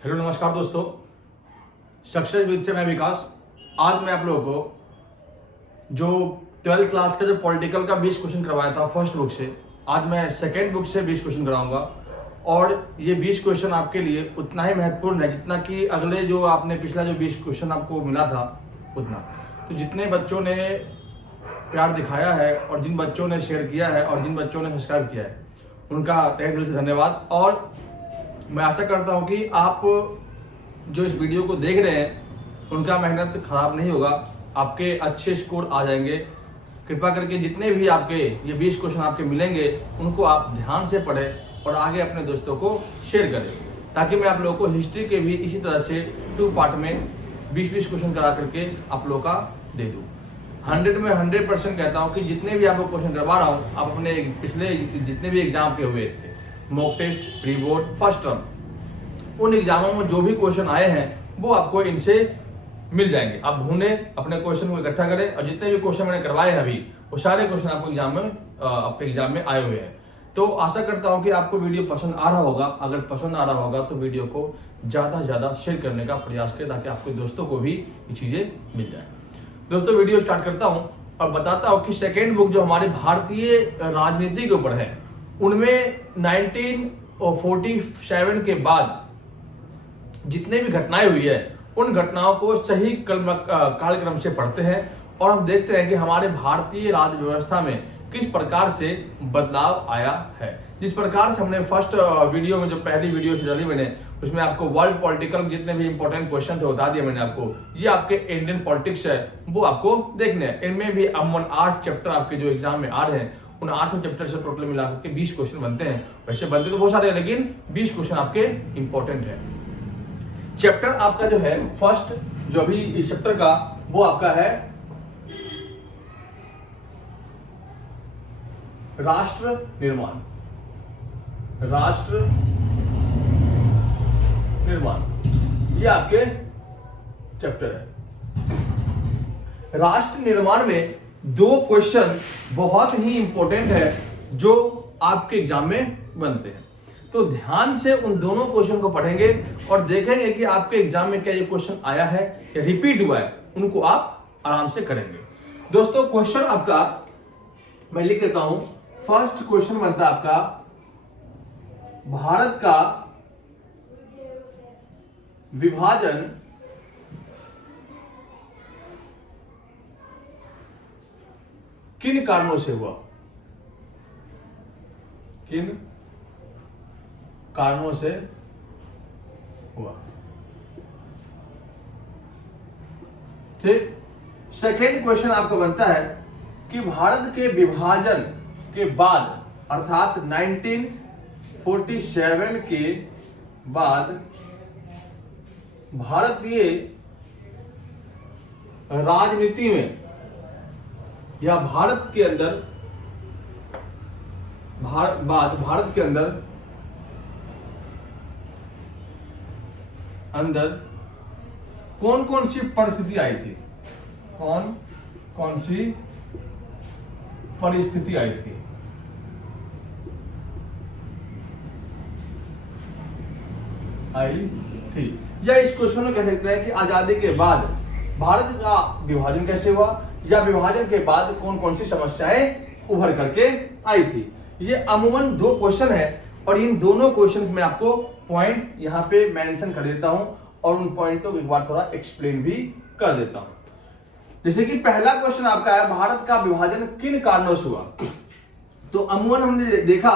Hello नमस्कार दोस्तों, success with से मैं विकास। आज मैं आप लोगों को जो 12th क्लास का जो पॉलिटिकल का 20 क्वेश्चन करवाया था फर्स्ट बुक से, आज मैं सेकेंड बुक से 20 क्वेश्चन कराऊंगा। और ये 20 क्वेश्चन आपके लिए उतना ही महत्वपूर्ण है जितना कि अगले जो आपने पिछला जो 20 क्वेश्चन आपको मिला था उतना। तो जितने बच्चों ने प्यार दिखाया है और जिन बच्चों ने शेयर किया है और जिन बच्चों ने सब्सक्राइब किया है, उनका तहे दिल से धन्यवाद। और मैं आशा करता हूं कि आप जो इस वीडियो को देख रहे हैं उनका मेहनत खराब नहीं होगा, आपके अच्छे स्कोर आ जाएंगे। कृपया करके जितने भी आपके ये 20 क्वेश्चन आपके मिलेंगे उनको आप ध्यान से पढ़ें और आगे अपने दोस्तों को शेयर करें, ताकि मैं आप लोगों को हिस्ट्री के भी इसी तरह से 2 पार्ट में 20-20 क्वेश्चन करा करके आप लोगों का दे दूँ। 100 में 100% कहता हूँ कि जितने भी आपको क्वेश्चन करवा रहा हूँ, आप अपने पिछले जितने भी एग्जाम के हुए थे, mock test, pre board, first term, उन एग्जामों में जो भी क्वेश्चन आए हैं वो आपको इनसे मिल जाएंगे। आप ढूंढें, अपने क्वेश्चन को इकट्ठा करें और जितने भी क्वेश्चन मैंने करवाए हैं अभी, वो सारे क्वेश्चन आपको आपके एग्जाम में आए हुए हैं। तो आशा करता हूं कि आपको वीडियो पसंद आ रहा होगा। अगर पसंद आ रहा होगा तो वीडियो को ज़्यादा से ज़्यादा शेयर करने का प्रयास करें, ताकि आपके दोस्तों को भी ये चीज़ें मिल जाए। दोस्तों, वीडियो स्टार्ट करता हूँ और बताता हूँ कि सेकेंड बुक जो हमारे भारतीय राजनीति के ऊपर है, उनमें 1947 के बाद जितने भी घटनाएं हुई है उन घटनाओं को सही कालक्रम से पढ़ते हैं और हम देखते हैं कि हमारे भारतीय राज्य व्यवस्था में किस प्रकार से बदलाव आया है। जिस प्रकार से हमने फर्स्ट वीडियो में, जो पहली वीडियो से डाली मैंने, उसमें आपको वर्ल्ड पॉलिटिकल जितने भी इंपॉर्टेंट क्वेश्चन थे बता दिए मैंने आपको। ये आपके इंडियन पॉलिटिक्स है, वो आपको देखने हैं। इनमें भी अमूमन 8 चैप्टर आपके जो एग्जाम में आ रहे हैं, उन 8 चैप्टर से टोटल मिलाकर के 20 क्वेश्चन बनते हैं। वैसे बनते तो बहुत सारे हैं, लेकिन 20 क्वेश्चन आपके इंपॉर्टेंट है। चैप्टर आपका जो है फर्स्ट, जो अभी इस चैप्टर का, वो आपका है राष्ट्र निर्माण। राष्ट्र निर्माण ये आपके चैप्टर है। राष्ट्र निर्माण में 2 क्वेश्चन बहुत ही इंपॉर्टेंट है जो आपके एग्जाम में बनते हैं। तो ध्यान से उन दोनों क्वेश्चन को पढ़ेंगे और देखेंगे कि आपके एग्जाम में क्या ये क्वेश्चन आया है या रिपीट हुआ है, उनको आप आराम से करेंगे। दोस्तों, क्वेश्चन आपका मैं लिख देता हूं। फर्स्ट क्वेश्चन बनता है आपका, भारत का विभाजन किन कारणों से हुआ? किन कारणों से हुआ? ठीक। सेकेंड क्वेश्चन आपका बनता है कि भारत के विभाजन के बाद, अर्थात 1947 के बाद भारतीय राजनीति में या भारत के अंदर भारत के अंदर कौन कौन सी परिस्थिति आई थी? कौन कौन सी परिस्थिति आई थी? या इस क्वेश्चन में कह सकते हैं कि आजादी के बाद भारत का विभाजन कैसे हुआ, या विभाजन के बाद कौन कौन सी समस्याएं उभर करके आई थी। ये अमूमन 2 क्वेश्चन है और इन दोनों क्वेश्चन में आपको पॉइंट यहाँ पे मेंशन कर देता हूं और उन पॉइंटों को एक बार थोड़ा एक्सप्लेन भी कर देता हूं। जैसे कि पहला क्वेश्चन आपका है, भारत का विभाजन किन कारणों से हुआ? तो अमूमन हमने देखा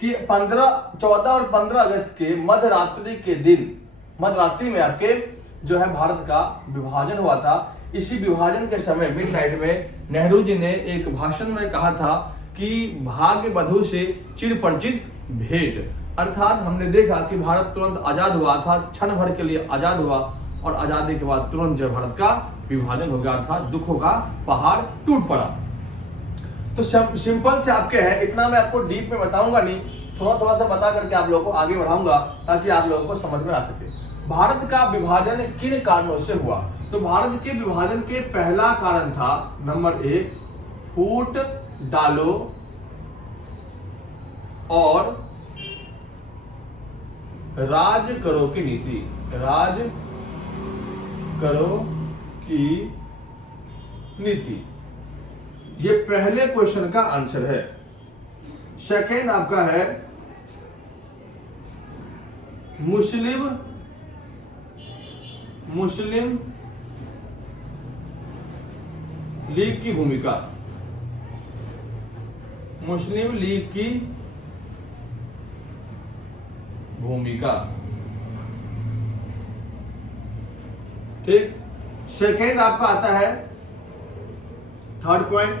कि 14 और 15 अगस्त के मध्यरात्रि के दिन, मध्यरात्रि में आपके जो है भारत का विभाजन हुआ था। इसी विभाजन के समय मिडनाइट में नेहरू जी ने एक भाषण में कहा था कि भाग्य बधू से चिर परिचित भेंट, अर्थात हमने देखा कि भारत तुरंत आजाद हुआ था, क्षण भर के लिए आजाद हुआ और आजादी के बाद तुरंत जो भारत का विभाजन हो गया, अर्थात दुखों का पहाड़ टूट पड़ा। तो सिंपल से आपके है, इतना मैं आपको डीप में बताऊंगा नहीं, थोड़ा थोड़ा सा बता करके आप लोगों को आगे बढ़ाऊंगा ताकि आप लोगों को समझ में आ सके। भारत का विभाजन किन कारणों से हुआ? तो भारत के विभाजन के पहला कारण था, नंबर 1, फूट डालो और राज करो की नीति। राज करो की नीति। ये पहले क्वेश्चन का आंसर है। सेकंड आपका है मुस्लिम लीग की भूमिका। मुस्लिम लीग की भूमिका, ठीक। सेकेंड आपका आता है, थर्ड पॉइंट,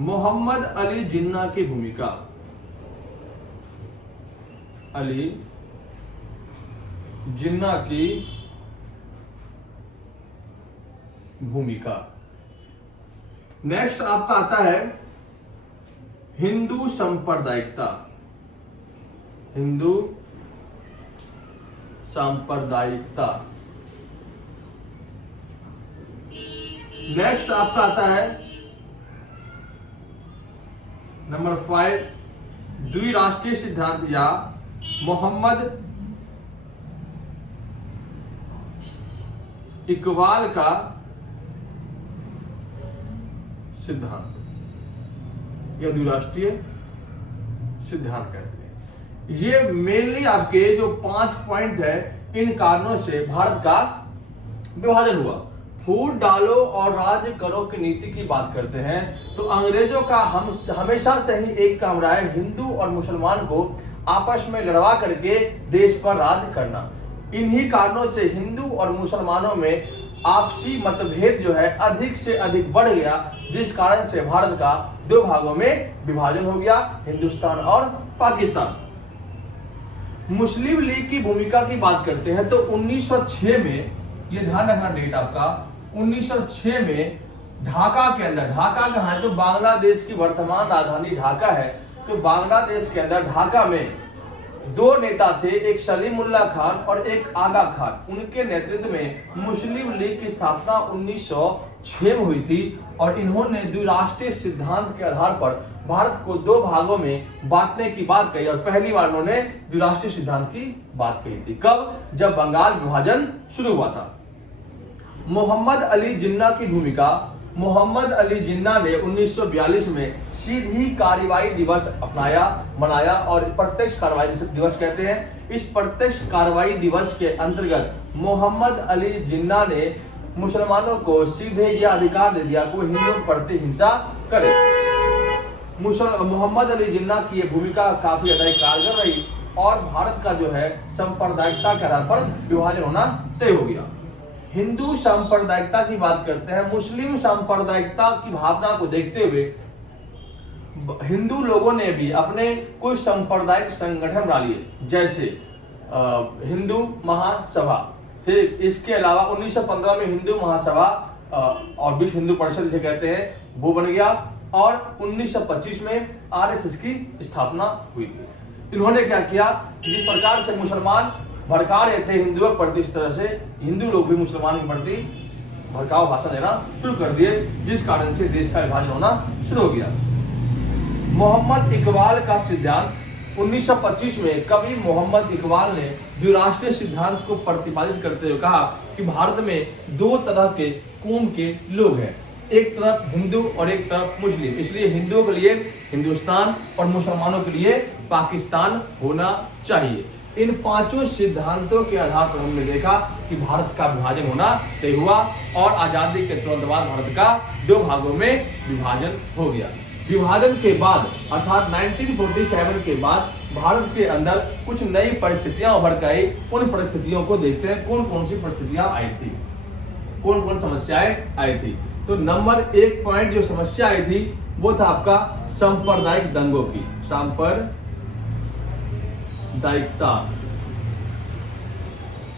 मोहम्मद अली जिन्ना की भूमिका। अली जिन्ना की भूमिका। नेक्स्ट आपका आता है हिंदू सांप्रदायिकता। हिंदू सांप्रदायिकता। नेक्स्ट आपका आता है नंबर 5, द्विराष्ट्रीय सिद्धांत या मोहम्मद इकबाल का सिद्धांत, या द्विराष्ट्रीय सिद्धांत कहते हैं। ये मेनली आपके जो 5 पॉइंट है, इन कारणों से भारत का विभाजन हुआ। फूट डालो और राज करो की नीति की बात करते हैं तो अंग्रेजों का हम हमेशा से ही एक काम रहा है, हिंदू और मुसलमान को आपस में लड़वा करके देश पर राज करना। इन्हीं कारणों से हिंदू और मुसलमानों में आपसी मतभेद जो है अधिक से अधिक बढ़ गया, जिस कारण से भारत का 2 भागों में विभाजन हो गया, हिंदुस्तान और पाकिस्तान। मुस्लिम लीग की भूमिका की बात करते हैं तो 1906 में, ये ध्यान रखना डेट आपका, 1906 में ढाका के अंदर, ढाका कहाँ है तो बांग्लादेश की वर्तमान राजधानी ढाका है, तो बांग्लादेश के अंदर ढाका में 2 नेता थे, एक सलीमुल्लाह खान और एक आगा खान। उनके नेतृत्व में मुस्लिम लीग की स्थापना 1906 में हुई थी और इन्होंने द्विराष्ट्रीय सिद्धांत के आधार पर भारत को 2 भागों में बांटने की बात कही और पहली बार उन्होंने द्विराष्ट्रीय सिद्धांत की बात कही थी। कब? जब बंगाल विभाजन शुरू हुआ था। मोहम्मद अली जिन्ना की भूमिका। मोहम्मद अली जिन्ना ने 1942 में सीधी कार्रवाई दिवस अपनाया, मनाया और प्रत्यक्ष कार्रवाई दिवस कहते हैं। इस प्रत्यक्ष कार्रवाई दिवस के अंतर्गत मोहम्मद अली जिन्ना ने मुसलमानों को सीधे यह अधिकार दे दिया कि वो हिंदुओं के प्रति हिंसा करे। मोहम्मद अली जिन्ना की यह भूमिका काफी ज्यादा कारगर रही और भारत का जो है सांप्रदायिकता के आधार पर विभाजन होना तय हो गया। हिंदू सांप्रदायिकता की बात करते हैं। मुस्लिम सांप्रदायिकता की भावना को देखते हुए हिंदू लोगों ने भी अपने कुछ सांप्रदायिक संगठन बना लिए, जैसे हिंदू महासभा, ठीक। इसके अलावा 1915 में हिंदू महासभा और विश्व हिंदू परिषद जिसे कहते हैं वो बन गया और 1925 में आरएसएस की स्थापना हुई थी। इन्होंने क्या किया, जिस प्रकार से मुसलमान भड़का रहे थे हिंदुओं के प्रति, इस तरह से हिंदू लोग भी मुसलमान के प्रति भड़काऊ भाषण देना शुरू कर दिए, जिस कारण से देश का विभाजन होना शुरू हो गया। मोहम्मद इकबाल का सिद्धांत। 1925 में कवि मोहम्मद इकबाल ने द्विराष्ट्रीय सिद्धांत को प्रतिपादित करते हुए कहा कि भारत में 2 तरह के कौम के लोग हैं, एक तरफ हिंदू और एक तरफ मुस्लिम, इसलिए हिंदुओं के लिए हिंदुस्तान और मुसलमानों के लिए पाकिस्तान होना चाहिए। इन 5 सिद्धांतों के आधार पर हमने देखा कि भारत का विभाजन होना तय हुआ और आजादी के तुरंत बाद भारत का 2 भागों में विभाजन हो गया। विभाजन के बाद अर्थात 1947 के बाद भारत के अंदर कुछ नई परिस्थितियां उभर के आई। उन परिस्थितियों को देखते हैं, कौन कौन सी परिस्थितियां आई थी, कौन कौन समस्याएं आई थी। तो नंबर 1 पॉइंट जो समस्या आई थी वो था आपका सांप्रदायिक दंगों की, सांप्रदायिकता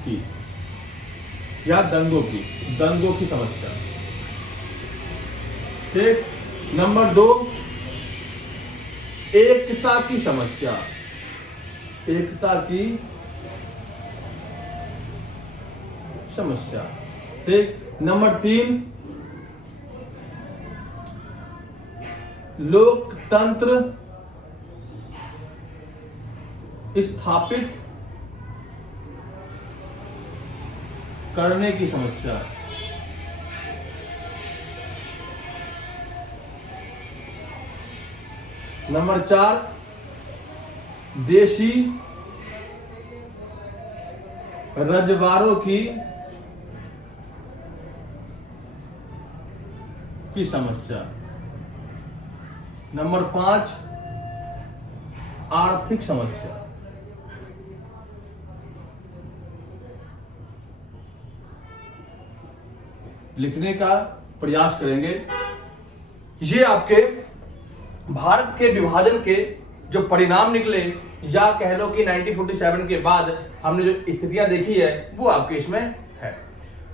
की या दंगों की समस्या, ठीक। नंबर 2 एकता की समस्या, एकता की समस्या, ठीक। नंबर 3 लोकतंत्र स्थापित करने की समस्या। नंबर 4, देशी रजवाड़ों की समस्या। नंबर 5, आर्थिक समस्या। लिखने का प्रयास करेंगे। ये आपके भारत के विभाजन के जो परिणाम निकले, या कह लो कि 1947 के बाद हमने जो स्थितियां देखी है वो आपके इसमें है।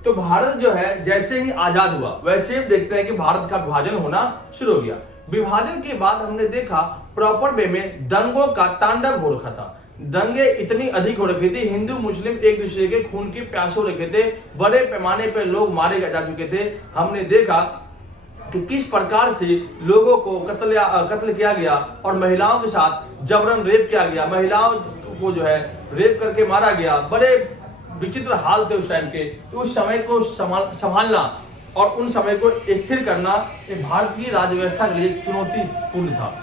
तो भारत जो है जैसे ही आजाद हुआ वैसे हम देखते हैं कि भारत का विभाजन होना शुरू हो गया। विभाजन के बाद हमने देखा प्रॉपर वे में दंगों का तांडव हो रखा था। दंगे इतनी अधिक हो रखी थी, हिंदू मुस्लिम एक दूसरे के खून की प्यासे हो रखे थे, बड़े पैमाने पर लोग मारे जा चुके थे। हमने देखा कि किस प्रकार से लोगों को कत्ल किया गया और महिलाओं के साथ जबरन रेप किया गया, महिलाओं को जो है रेप करके मारा गया। बड़े विचित्र हाल थे उस टाइम के। तो उस समय को संभालना और उन समय को स्थिर करना एक भारतीय राज्य व्यवस्था के लिए चुनौतीपूर्ण था।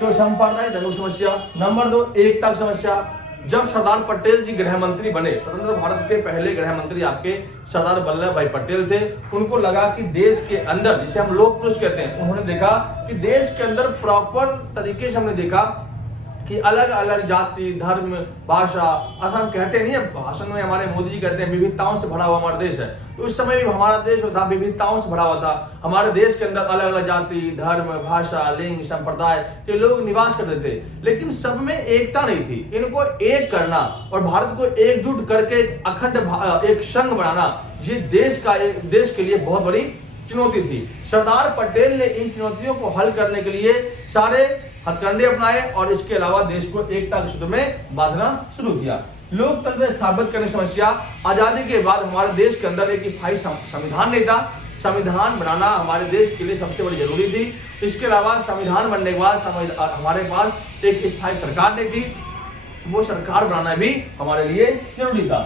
तो सांप्रदायिक दंगों की समस्या। नंबर 2, एकता की समस्या। जब सरदार पटेल जी गृह मंत्री बने, स्वतंत्र भारत के पहले गृह मंत्री आपके सरदार वल्लभ भाई पटेल थे, उनको लगा कि देश के अंदर, जिसे हम लोक पुरुष कहते हैं, उन्होंने देखा कि देश के अंदर प्रॉपर तरीके से हमने देखा कि अलग अलग जाति, धर्म, भाषा, अर्थात हम कहते नहीं है भाषण में हमारे मोदी जी कहते हैं विविधताओं से भरा हुआ हमारा देश है। तो उस समय भी हमारा देश था विविधताओं से भरा हुआ था। हमारे देश के अंदर अलग अलग जाति, धर्म, भाषा, लिंग, संप्रदाय के लोग निवास करते थे, लेकिन सब में एकता नहीं थी। इनको एक करना और भारत को एकजुट करके अखंड एक संघ बनाना, ये देश के लिए बहुत बड़ी चुनौती थी। सरदार पटेल ने इन चुनौतियों को हल करने के लिए सारे हथकंडे अपनाए और इसके अलावा देश को एकता के सूत्र में बांधना शुरू किया। लोकतंत्र स्थापित करने की समस्या। आजादी के बाद हमारे देश के अंदर एक स्थायी संविधान नहीं था। संविधान बनाना हमारे देश के लिए सबसे बड़ी जरूरी थी। इसके अलावा संविधान बनने के बाद हमारे पास एक स्थायी सरकार नहीं थी, वो सरकार बनाना भी हमारे लिए जरूरी था।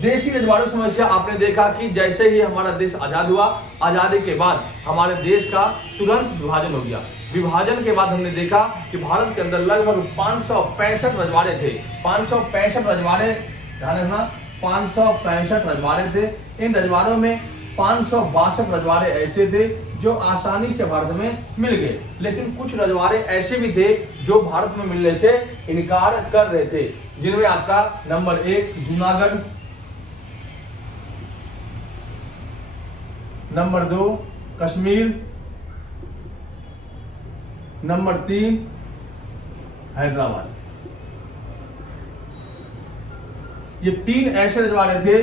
देशी रजवाड़ों की समस्या। आपने देखा कि जैसे ही हमारा देश आजाद हुआ, आजादी के बाद हमारे देश का तुरंत विभाजन हो गया। विभाजन के बाद हमने देखा कि भारत के अंदर लगभग 565 रजवाड़े थे। 565 रजवाड़े, ध्यान रखना, 565 रजवाड़े थे। इन रजवाड़ों में 562 रजवाड़े ऐसे थे जो आसानी से भारत में मिल गए, लेकिन कुछ रजवाड़े ऐसे भी थे जो भारत में मिलने से इनकार कर रहे थे, जिनमें आपका number 1 Junagadh, number 2 Kashmir, number 3 Hyderabad. ये 3 ऐसे रजवाड़े थे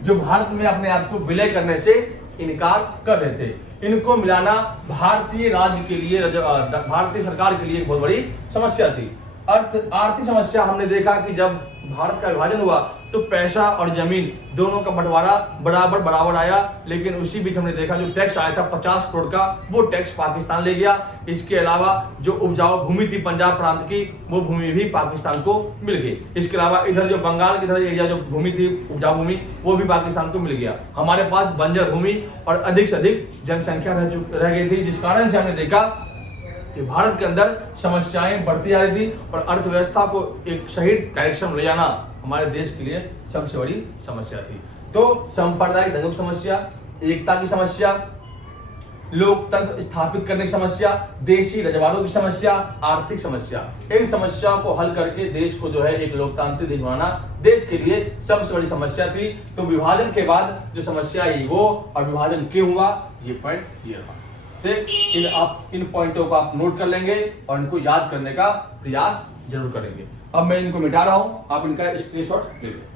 जो भारत में अपने आप को विलय करने से इनकार कर रहे थे। इनको मिलाना भारतीय राज्य के लिए, भारतीय सरकार के लिए एक बहुत बड़ी समस्या थी। आर्थिक समस्या। हमने देखा कि जब भारत का विभाजन हुआ तो पैसा और जमीन दोनों का बंटवारा बराबर आया, लेकिन उसी बीच हमने देखा जो टैक्स आया था 50 करोड़ का, वो टैक्स पाकिस्तान ले गया। इसके अलावा जो उपजाऊ भूमि थी पंजाब प्रांत की, वो भूमि भी पाकिस्तान को मिल गई। इसके अलावा इधर जो बंगाल की इधर एरिया जो भूमि थी उपजाऊ भूमि, वो भी पाकिस्तान को मिल गया। हमारे पास बंजर भूमि और अधिक से अधिक जनसंख्या रह गई थी, जिस कारण से हमने देखा कि भारत के अंदर समस्याएं बढ़ती जा रही थी और अर्थव्यवस्था को एक सही डायरेक्शन में ले जाना हमारे देश के लिए सबसे बड़ी समस्या थी। तो सांप्रदायिक दंगों की समस्या, एकता की समस्या, लोकतंत्र स्थापित करने की समस्या, देशी रजवाड़ों की समस्या, आर्थिक समस्या, इन समस्याओं को हल करके देश को जो है एक लोकतांत्रिक देश बनाना देश के लिए सबसे बड़ी समस्या थी। तो विभाजन के बाद जो समस्या आई वो, और विभाजन क्यों हुआ, ये पॉइंट ये रहा। इन पॉइंटों को आप नोट कर लेंगे और इनको याद करने का प्रयास जरूर करेंगे। अब मैं इनको मिटा रहा हूं, आप इनका स्क्रीनशॉट ले लें।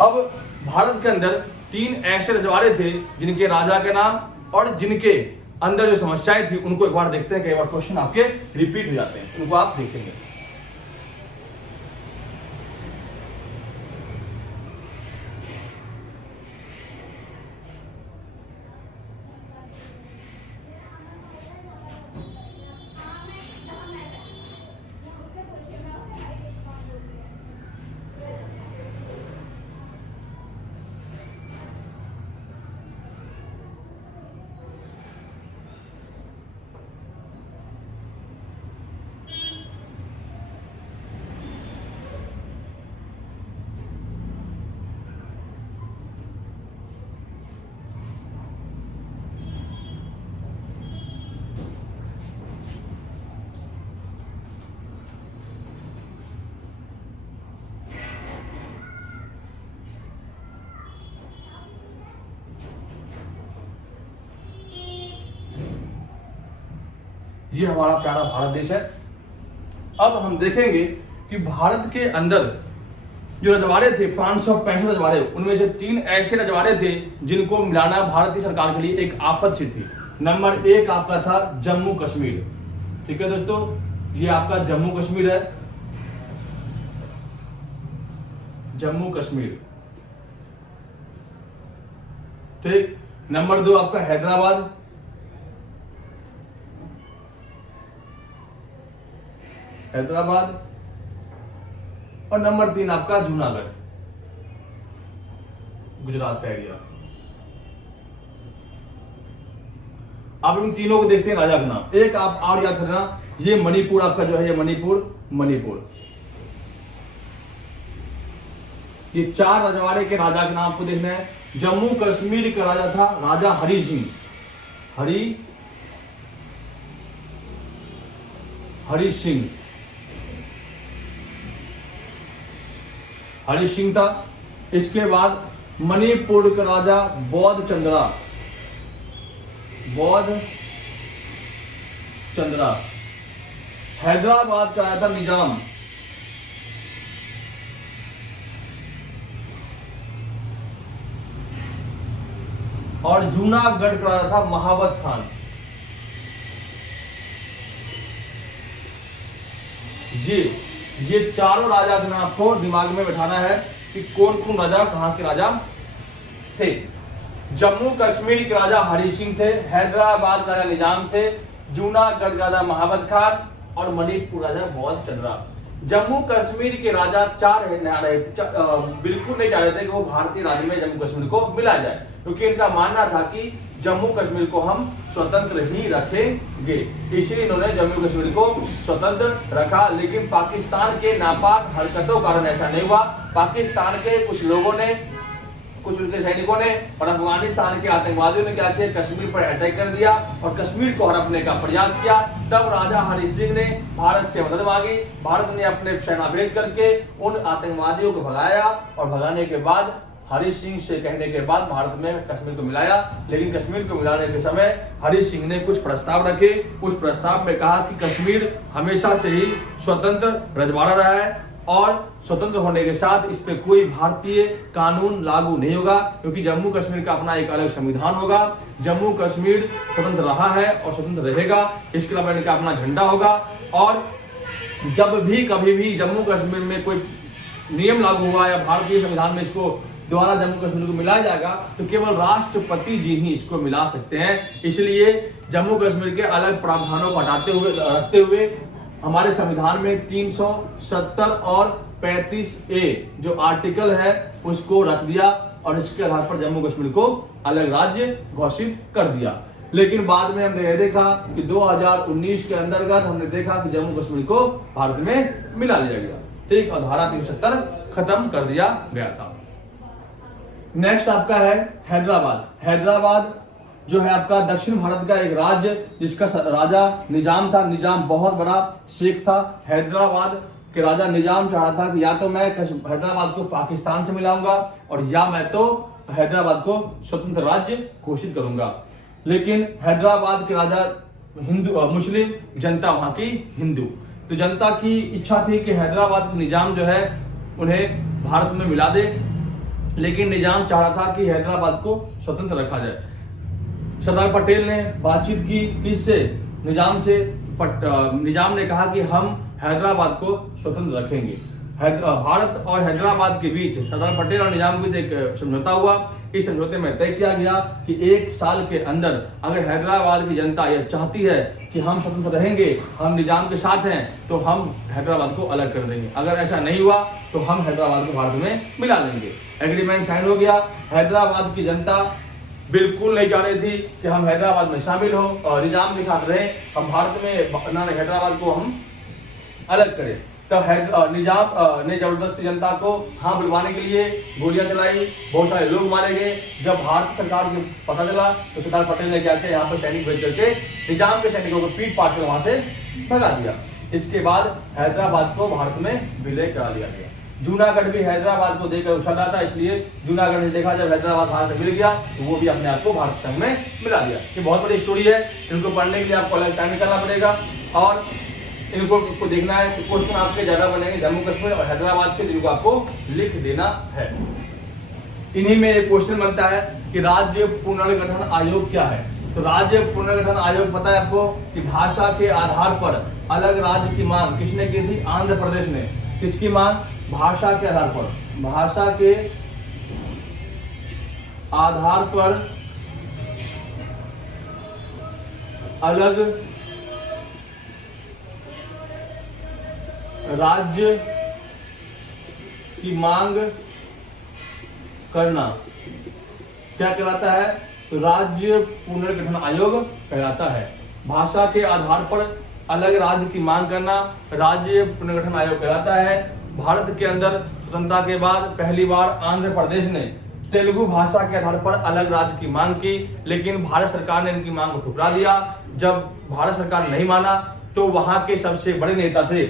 अब भारत के अंदर 3 ऐसे रजवाड़े थे जिनके राजा के नाम और जिनके अंदर जो समस्याएं थी उनको एक बार देखते हैं। कई बार क्वेश्चन आपके रिपीट हो जाते हैं, उनको आप देखेंगे। ये हमारा प्यारा भारत देश है। अब हम देखेंगे कि भारत के अंदर जो रजवाड़े थे 565 रजवाड़े, उनमें से 3 ऐसे रजवाड़े थे जिनको मिलाना भारतीय सरकार के लिए एक आफत सी थी। नंबर 1 आपका था जम्मू कश्मीर। ठीक है दोस्तों, ये आपका जम्मू कश्मीर है, जम्मू कश्मीर। ठीक। नंबर 2 आपका हैदराबाद, हैदराबाद। और नंबर 3 आपका जूनागढ़, गुजरात का एरिया। आप इन तीनों को देखते हैं राजा का नाम। एक आप और याद रखना, ये मणिपुर आपका जो है, ये मणिपुर। ये 4 रजवाड़े के राजा के नाम आपको देखना है। जम्मू कश्मीर का राजा था राजा हरि सिंह, हरि सिंह था। इसके बाद मणिपुर का राजा बौद्ध चंद्रा। हैदराबाद का राजा था निजाम। और जूनागढ़ का राजा था महावत खान। ये चारों राजा के नाम आपको दिमाग में बैठाना है कि कौन कौन राजा कहां के राजा थे। जम्मू कश्मीर के राजा हरि सिंह थे, हैदराबाद राजा निजाम थे, जूनागढ़ राजा महावत खान और मणिपुर राजा बौद्ध चंद्रा। जम्मू कश्मीर के राजा बिल्कुल नहीं चाह रहे थे कि वो भारतीय राज्य में जम्मू कश्मीर को मिला जाए, क्योंकि इनका मानना था कि जम्मू कश्मीर को हम स्वतंत्र ही रखेंगे। इसलिए इन्होंने जम्मू कश्मीर को स्वतंत्र रखा। लेकिन पाकिस्तान के नापाक हरकतों के कारण ऐसा नहीं हुआ। पाकिस्तान के कुछ लोगों ने, कुछ उनके सैनिकों ने और अफगानिस्तान के आतंकवादियों ने क्या किया, कश्मीर पर अटैक कर दिया और कश्मीर को हड़पने का प्रयास किया। तब राजा हरि सिंह ने भारत से मदद मांगी। भारत ने अपने सेनाभेद करके उन आतंकवादियों को भगाया और भगाने के बाद हरि सिंह से कहने के बाद भारत में कश्मीर को मिलाया। लेकिन कश्मीर को मिलाने के समय हरि सिंह ने कुछ प्रस्ताव रखे। उस प्रस्ताव में कहा कि कश्मीर हमेशा से ही स्वतंत्र रजवाड़ा रहा है और स्वतंत्र होने के साथ इस पे कोई भारतीय कानून लागू नहीं होगा, क्योंकि जम्मू कश्मीर का अपना एक अलग संविधान होगा। जम्मू कश्मीर स्वतंत्र रहा है और स्वतंत्र रहेगा। इसके अलावा इनका अपना झंडा होगा और जब भी कभी भी जम्मू कश्मीर में कोई नियम लागू हुआ या भारतीय संविधान में इसको दोबारा जम्मू कश्मीर को मिलाया जाएगा तो केवल राष्ट्रपति जी ही इसको मिला सकते हैं। इसलिए जम्मू कश्मीर के अलग प्रावधानों को रखते हुए हमारे संविधान में 370 और 35A जो आर्टिकल है उसको रख दिया और इसके आधार पर जम्मू कश्मीर को अलग राज्य घोषित कर दिया। लेकिन बाद में हमने यह देखा कि 2019 के अंतर्गत हमने देखा कि जम्मू कश्मीर को भारत में मिला लिया गया। ठीक, और धारा 370 खत्म कर दिया गया था। नेक्स्ट आपका है हैदराबाद। हैदराबाद जो है आपका दक्षिण भारत का एक राज्य जिसका राजा निजाम था। निजाम बहुत बड़ा शेख था। हैदराबाद के राजा निजाम चाह रहा था कि या तो मैं हैदराबाद को पाकिस्तान से मिलाऊंगा और या मैं तो हैदराबाद को स्वतंत्र राज्य घोषित करूंगा। लेकिन हैदराबाद के राजा हिंदू मुस्लिम, जनता वहां की हिंदू, तो जनता की इच्छा थी कि हैदराबाद के निजाम जो है उन्हें भारत में मिला दे। लेकिन निजाम चाह रहा था कि हैदराबाद को स्वतंत्र रखा जाए। सरदार पटेल ने बातचीत की किससे? निजाम से। निजाम ने कहा कि हम हैदराबाद को स्वतंत्र रखेंगे। भारत और हैदराबाद के बीच सरदार पटेल और निजाम के बीच एक समझौता हुआ। इस समझौते में तय किया गया कि 1 साल के अंदर अगर हैदराबाद की जनता यह चाहती है कि हम स्वतंत्र रहेंगे, हम निजाम के साथ हैं, तो हम हैदराबाद को अलग कर देंगे। अगर ऐसा नहीं हुआ तो हम हैदराबाद को भारत में मिला लेंगे। एग्रीमेंट साइन हो गया। हैदराबाद की जनता बिल्कुल नहीं चाह रही थी कि हम हैदराबाद में शामिल हो और निजाम के साथ रहें, हम भारत में हैदराबाद को हम अलग करें। तब निजाम ने जबरदस्ती जनता को हाँ बुलवाने के लिए गोलियां चलाई, बहुत सारे लोग मारे गए। जब भारत सरकार को पता चला तो सरदार पटेल ने क्या किया, यहाँ पर सैनिक भेज करके निजाम के सैनिकों को पीट पाट कर वहां से भगा दिया। इसके बाद हैदराबाद को भारत में विलय करा लिया गया। जूनागढ़ भी हैदराबाद को देकर उछल रहा था, इसलिए जूनागढ़ ने देखा जब हैदराबाद भारत में मिल गया तो वो भी अपने आप को भारत संघ में मिला दिया। ये बहुत बड़ी स्टोरी है, इनको पढ़ने के लिए आपको अलग टाइम निकालना पड़ेगा और इनको देखना है। तो क्वेश्चन आपके ज्यादा बनेंगे जम्मू कश्मीर और हैदराबाद से, जिनको आपको लिख देना है। इन्हीं में एक क्वेश्चन बनता है कि राज्य पुनर्गठन आयोग क्या है? तो राज्य पुनर्गठन आयोग पता है आपको कि भाषा के आधार पर अलग राज्य की मांग किसने की थी? आंध्र प्रदेश ने। किसकी मांग? भाषा के आधार पर। भाषा के आधार पर अलग राज्य की मांग करना क्या कहलाता है? तो राज्य पुनर्गठन आयोग कहलाता है। भाषा के आधार पर अलग राज्य की मांग करना राज्य पुनर्गठन आयोग कहलाता है। भारत के अंदर स्वतंत्रता के बाद पहली बार आंध्र प्रदेश ने तेलुगु भाषा के आधार पर अलग राज्य की मांग की, लेकिन भारत सरकार ने इनकी मांग को ठुकरा दिया। जब भारत सरकार नहीं माना तो वहां के सबसे बड़े नेता थे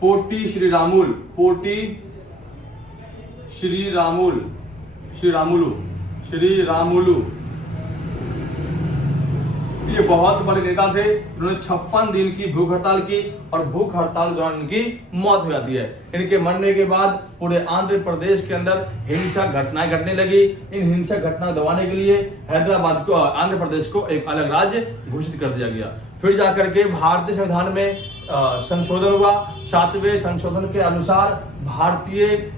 पोटी श्रीरामुलु। ये बहुत बड़े नेता थे। उन्होंने 56 दिन की भूख हड़ताल की और भूख हड़ताल के दौरान इनकी मौत हो जाती है। इनके मरने के बाद पूरे आंध्र प्रदेश के अंदर हिंसक घटनाएं घटने लगी। इन हिंसक घटनाओं को दबाने के लिए हैदराबाद को, आंध्र प्रदेश को एक अलग राज्य घोषित कर दिया गया। फिर जाकर के भारतीय संविधान में संशोधन हुआ। 7वें संशोधन के अनुसार भारतीय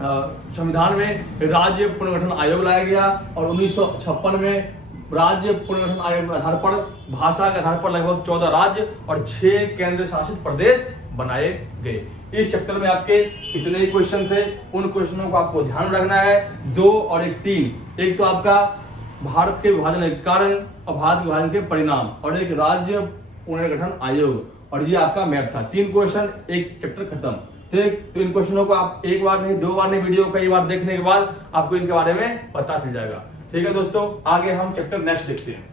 संविधान में राज्य पुनर्गठन आयोग लाया गया और 1956 में राज्य पुनर्गठन आयोग के आधार पर भाषा के आधार पर लगभग 14 राज्य और 6 केंद्र शासित प्रदेश बनाए गए। इस चैप्टर में आपके इतने ही क्वेश्चन थे। उन क्वेश्चनों को आपको ध्यान रखना है, 2 और 1 3। एक तो आपका भारत के विभाजन के कारण और भारत विभाजन के परिणाम और एक राज्य पुनर्गठन आयोग, और ये आपका मैप था। 3 क्वेश्चन, एक चैप्टर खत्म। ठीक, तो इन क्वेश्चनों को आप एक बार नहीं 2 बार नहीं, वीडियो कई बार देखने के बाद आपको इनके बारे में पता चल जाएगा। ठीक है दोस्तों, आगे हम चैप्टर नेक्स्ट देखते हैं।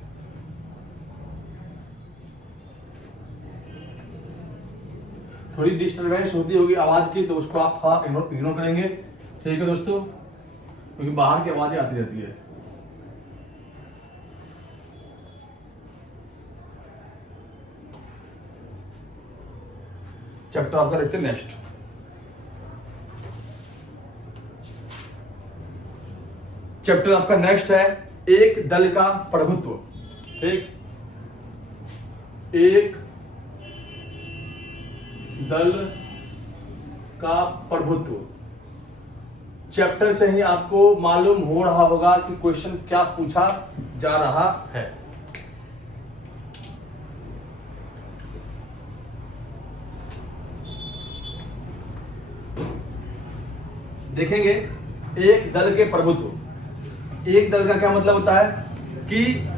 थोड़ी डिस्टरबेंस होती होगी आवाज की, तो उसको आप थोड़ा इग्नोर करेंगे। ठीक है दोस्तों, क्योंकि बाहर की आवाजें आती रहती है। चैप्टर आपका देखते हैं नेक्स्ट। चैप्टर आपका नेक्स्ट है एक दल का प्रभुत्व। ठीक, एक दल का प्रभुत्व। चैप्टर से ही आपको मालूम हो रहा होगा कि क्वेश्चन क्या पूछा जा रहा है। देखेंगे एक दल के प्रभुत्व। एक दल का क्या मतलब होता है कि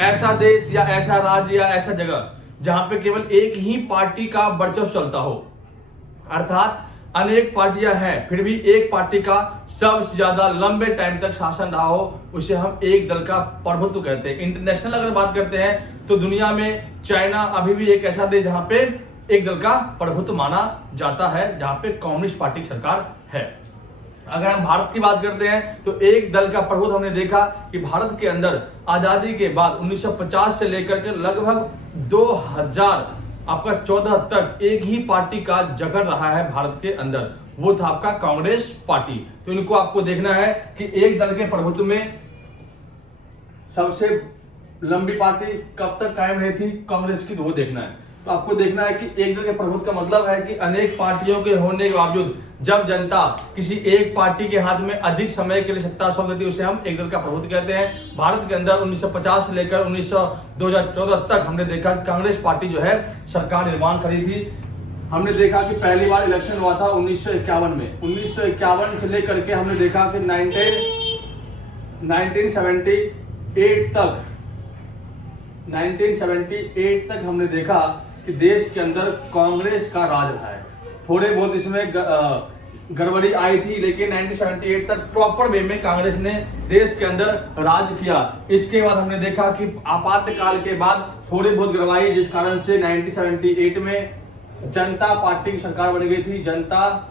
ऐसा देश या ऐसा राज्य या ऐसा जगह जहां पे केवल एक ही पार्टी का वर्चस्व चलता हो, अर्थात अनेक पार्टियां हैं फिर भी एक पार्टी का सबसे ज्यादा लंबे टाइम तक शासन रहा हो, उसे हम एक दल का प्रभुत्व कहते हैं। इंटरनेशनल अगर बात करते हैं तो दुनिया में चाइना अभी भी एक ऐसा देश जहां पे एक दल का प्रभुत्व माना जाता है, जहां पे कम्युनिस्ट पार्टी की सरकार है। अगर हम भारत की बात करते हैं तो एक दल का प्रभुत्व हमने देखा कि भारत के अंदर आजादी के बाद 1950 से लेकर के लगभग 2014 तक एक ही पार्टी का जगह रहा है भारत के अंदर। वो था आपका कांग्रेस पार्टी। तो इनको आपको देखना है कि एक दल के प्रभुत्व में सबसे लंबी पार्टी कब तक कायम रही थी कांग्रेस की, तो वो देखना है। तो आपको देखना है कि एक दल के प्रभुत्व का मतलब है कि अनेक पार्टियों के होने के बावजूद जब जनता किसी एक पार्टी के हाथ में अधिक समय के लिए सत्ता सौंप देती है, उसे हम एक दल का प्रभुत्व कहते हैं। भारत के अंदर 1950 से लेकर 2014 तक हमने देखा कि कांग्रेस पार्टी जो है सरकार निर्माण करी थी। हमने देखा कि पहली बार इलेक्शन हुआ था 1951 में। 1951 से लेकर के हमने देखा कि 1978 तक हमने देखा कि देश के अंदर कांग्रेस का राज रहा है। थोड़े बहुत इसमें गड़बड़ी आई थी, लेकिन 1978 तक प्रॉपर वे में कांग्रेस ने देश के अंदर राज किया। इसके बाद हमने देखा कि आपातकाल के बाद थोड़ी बहुत गड़बड़ी, जिस कारण से 1978 में जनता पार्टी की सरकार बन गई थी। जनता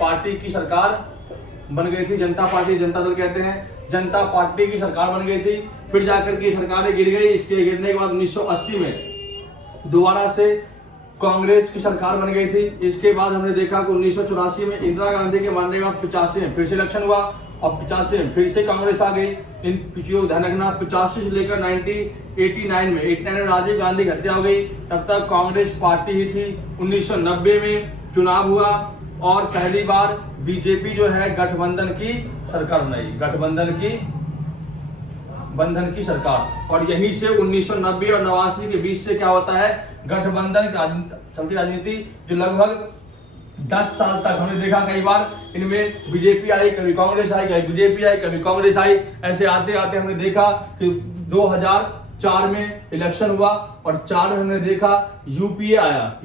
पार्टी की सरकार बन गई थी, जनता पार्टी जनता दल कहते हैं, जनता पार्टी की सरकार बन गई थी। फिर जाकर के सरकारें गिर गई। इसके गिरने के बाद 1980 में दोबारा से कांग्रेस की सरकार बन गई थी। इसके बाद हमने देखा कि 1984 में इंदिरा गांधी के मरने के बाद 85 में फिर से इलेक्शन हुआ और 85 में फिर से कांग्रेस आ गई। इन पिछड़ों को ध्यान रखना, 85 से लेकर 1989 में राजीव गांधी की हत्या हो गई, तब तक कांग्रेस पार्टी ही थी। 1990 में चुनाव हुआ और पहली बार बीजेपी जो है गठबंधन की सरकार बनाई, गठबंधन की सरकार। और यहीं से 1990 और 89 के बीच से क्या होता है, गठबंधन चलती राजनीति, जो लगभग 10 साल तक हमने देखा। कई बार इनमें बीजेपी आई, कभी कांग्रेस आई, कभी बीजेपी आई, कभी कांग्रेस आई। ऐसे आते आते हमने देखा कि 2004 में इलेक्शन हुआ और 4 में हमने देखा यूपीए आया।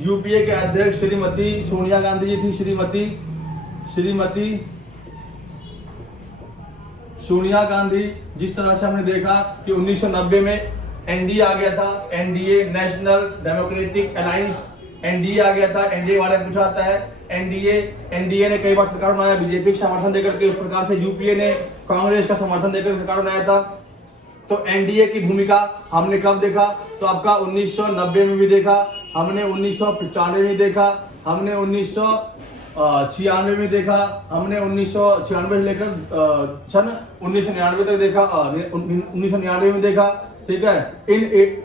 यूपीए के अध्यक्ष श्रीमती सोनिया गांधी जी थी। श्रीमती सोनिया गांधी। जिस तरह से हमने देखा कि 1990 में एनडीए आ गया था, NDA National Democratic Alliance, NDA आ गया था। एनडीए बारे में पूछा जाता है। एनडीए ने कई बार सरकार बनाया बीजेपी का समर्थन देकर के। उस प्रकार से यूपीए ने कांग्रेस का समर्थन देकर सरकार बनाया था। तो एनडीए की भूमिका हमने कब देखा, तो आपका 1990 में भी देखा, हमने 1995 में देखा, हमने 1996 में देखा, हमने 1996 से लेकर सन 1999 तक देखा, 1999 में देखा। ठीक है, इन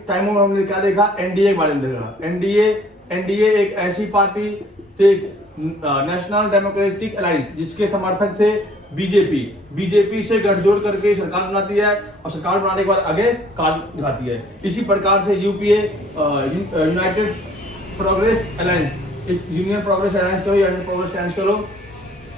टाइमों में हमने क्या देखा, एनडीए के बारे में देखा। एनडीए एक ऐसी पार्टी, ठीक, नेशनल डेमोक्रेटिक अलायंस, जिसके समर्थक थे बीजेपी से गठजोड़ करके सरकार बनाती है और सरकार बनाने के बाद आगे कार्य दिखाती है। इसी प्रकार से यूपीए यूनाइटेड प्रोग्रेस अलायंस, इस यूनियन प्रोग्रेस अलायंस करो, यूनाइटेड प्रोग्रेस अलायंस करो,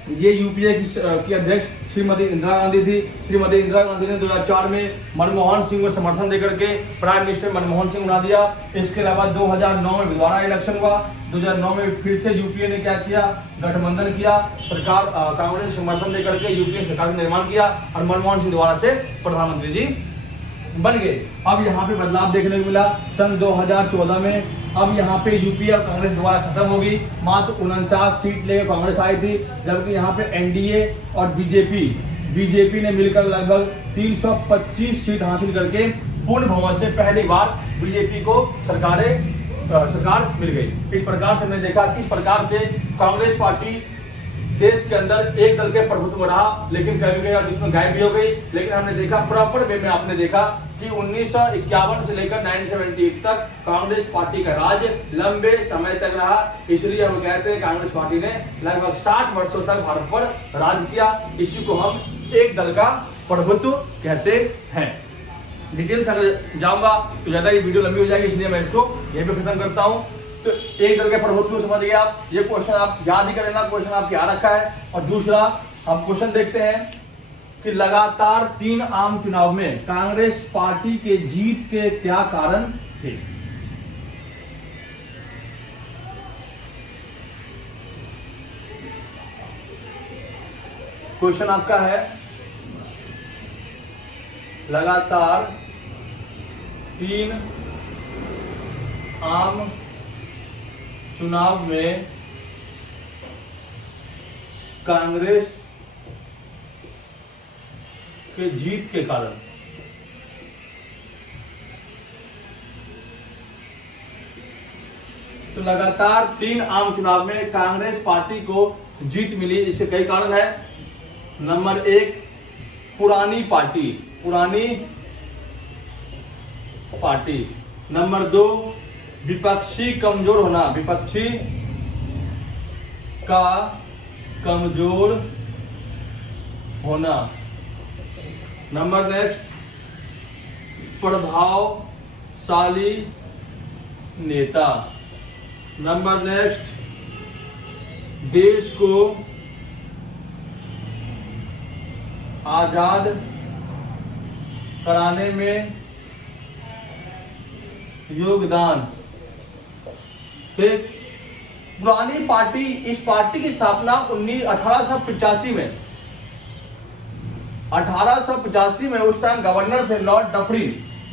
ये यूपीए की अध्यक्ष श्रीमती इंदिरा गांधी थी। श्रीमती इंदिरा गांधी ने 2004 में मनमोहन सिंह को समर्थन देकर के प्राइम मिनिस्टर मनमोहन सिंह बना दिया। इसके अलावा 2009 में दोबारा इलेक्शन हुआ। 2009 में फिर से यूपीए ने क्या किया, गठबंधन किया, सरकार कांग्रेस समर्थन देकर के यूपीए सरकार का निर्माण किया और मनमोहन सिंह दोबारा से प्रधानमंत्री जी बन गए। अब यहाँ पे बदलाव देखने को मिला सन 2014 में। अब यहाँ पे यूपीए और कांग्रेस दोबारा खत्म होगी। मात्र 49 सीट लेकर कांग्रेस आई थी, जबकि यहाँ पे एनडीए और बीजेपी ने मिलकर लगभग 325 सीट हासिल करके पूर्ण बहुमत से पहली बार बीजेपी को सरकार मिल गई। इस प्रकार से हमने देखा किस प्रकार से कांग्रेस पार्टी देश के अंदर एक दल के प्रभुत्व में रहा, लेकिन कभी कभी बीच में गायब भी हो गई। लेकिन हमने देखा प्रॉपर वे में, आपने देखा कि 1951 से लेकर 1978 तक कांग्रेस पार्टी का राज लंबे समय तक रहा। इसलिए हम कहते हैं कांग्रेस पार्टी ने लगभग 60 वर्षों तक भारत पर राज किया। इसी को हम एक दल का प्रभुत्व कहते हैं। डिटेल से अगर जाऊंगा तो ज्यादा ये वीडियो लंबी हो जाएगी, इसलिए मैं इसको यहीं पे खत्म करता हूं। तो एक दल के प्रभुत्व समझ गए आप, ये क्वेश्चन आप याद ही कर लेना, क्वेश्चन आपके आ रखा है। और दूसरा हम क्वेश्चन देखते हैं कि लगातार 3 आम चुनाव में कांग्रेस पार्टी के जीत के क्या कारण थे। क्वेश्चन आपका है, लगातार 3 आम चुनाव में कांग्रेस के जीत के कारण। तो लगातार 3 आम चुनाव में कांग्रेस पार्टी को जीत मिली। इसके कई कारण है। नंबर 1, पुरानी पार्टी। नंबर 2, विपक्षी कमजोर होना, विपक्षी का कमजोर होना। नंबर नेक्स्ट, प्रभावशाली नेता। नंबर नेक्स्ट, देश को आजाद कराने में योगदान। ठीक, पुरानी पार्टी, इस पार्टी की स्थापना 1885 में 1885 में उस टाइम गवर्नर थे लॉर्ड